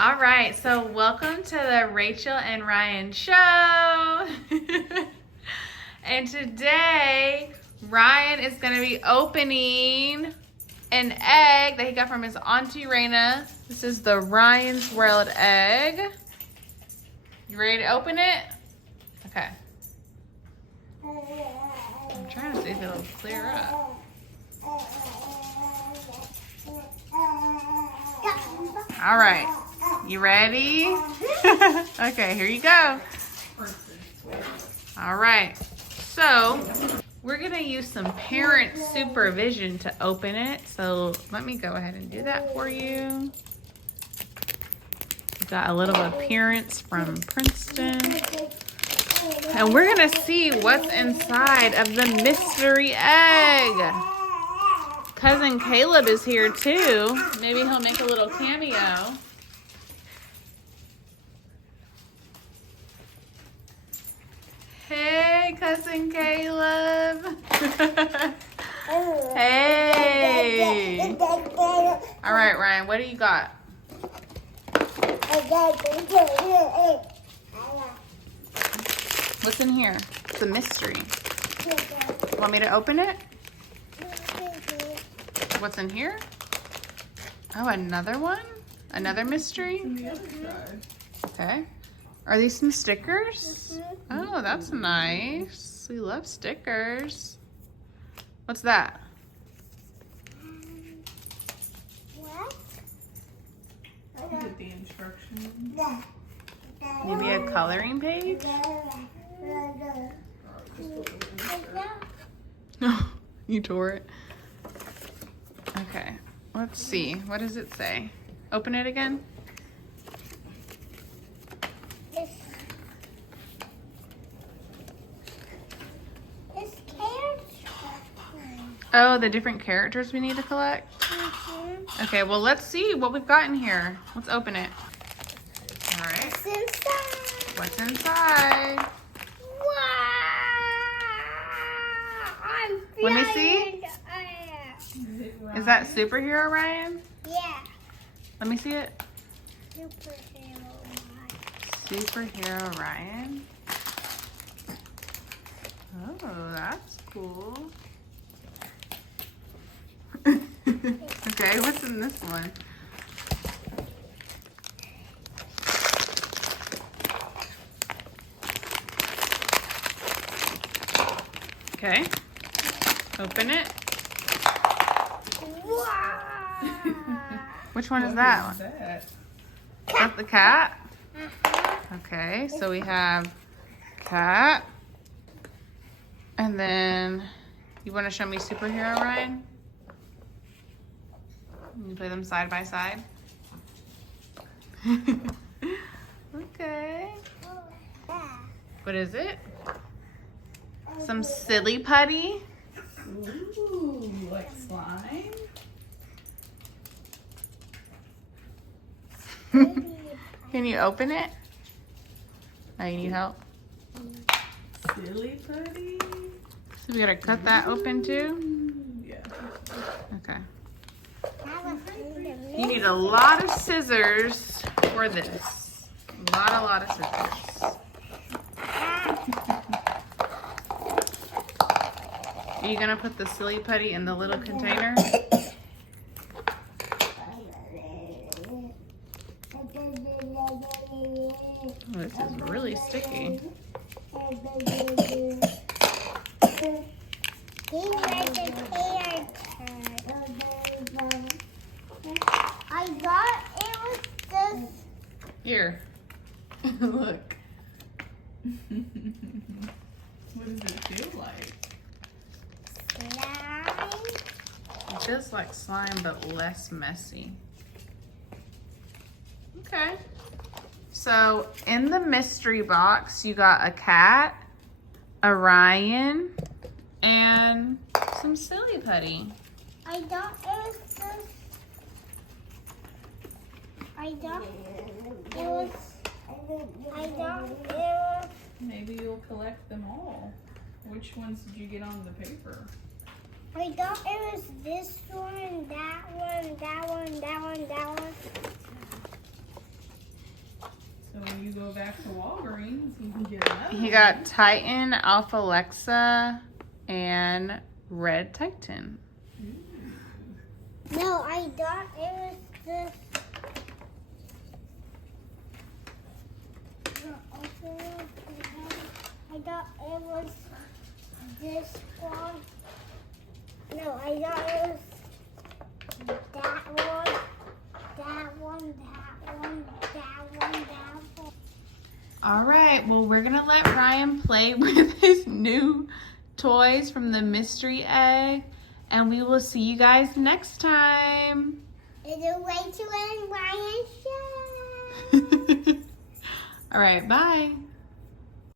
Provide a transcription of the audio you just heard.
All right, so welcome to the Rachel and Ryan show. And today, Ryan is going to be opening an egg that he got from his Auntie Raina. This is the Ryan's World egg. You ready to open it? Okay. I'm trying to see if it'll clear up. All right. You ready? Okay, here you go. All right. So, we're going to use some parent supervision to open it. So, let me go ahead and do that for you. We got a little appearance from Princeton. And we're going to see what's inside of the mystery egg. Cousin Caleb is here too. Maybe he'll make a little cameo. Hey, Cousin Caleb. Hey. All right, Ryan, what do you got? What's in here? It's a mystery. Want me to open it? What's in here? Oh, another one? Another mystery? On the other side. Okay. Are these some stickers? Oh, that's nice. We love stickers. What's that? What? Look at the instructions. Maybe a coloring page? No, you tore it. Okay, let's see. What does it say? Open it again. Oh, the different characters we need to collect? Okay, well, let's see what we've got in here. Let's open it. All right. What's inside? Let me see. Is that superhero Ryan? Yeah. Let me see it. Superhero. Superhero Ryan. Oh, that's cool. Okay, what's in this one? Okay, open it. Wow. Which one is that one? What is that? Is that the cat? Okay, so we have cat. And then, you want to show me superhero, Ryan? You play them side by side. Okay. What is it? Some silly putty? Ooh, like slime? Can you open it? Oh, you need help? Silly putty? So we gotta cut that open too? Yeah. Okay. You need a lot of scissors for this. A lot of scissors. Are you gonna put the silly putty in the little container? Oh, this is really sticky. I got it was this. Here. Look. What does it feel like? Slime. It feels like slime, but less messy. Okay. So in the mystery box, you got a cat, a Ryan, and some silly putty. I don't it was this. I don't it was I don't it was Maybe you'll collect them all. Which ones did you get on the paper? I thought it was this one, that one, that one, that one, that one. So when you go back to Walgreens, you can get another. He got Titan, Alpha Alexa, and Red Titan. No, I thought it was this. I thought it was this one. No, I thought it was that one, that one, that one, that one, that one. All right, well, we're going to let Ryan play with his new toys from the mystery egg, and we will see you guys next time. It's a Rachel and Ryan show. All right, bye.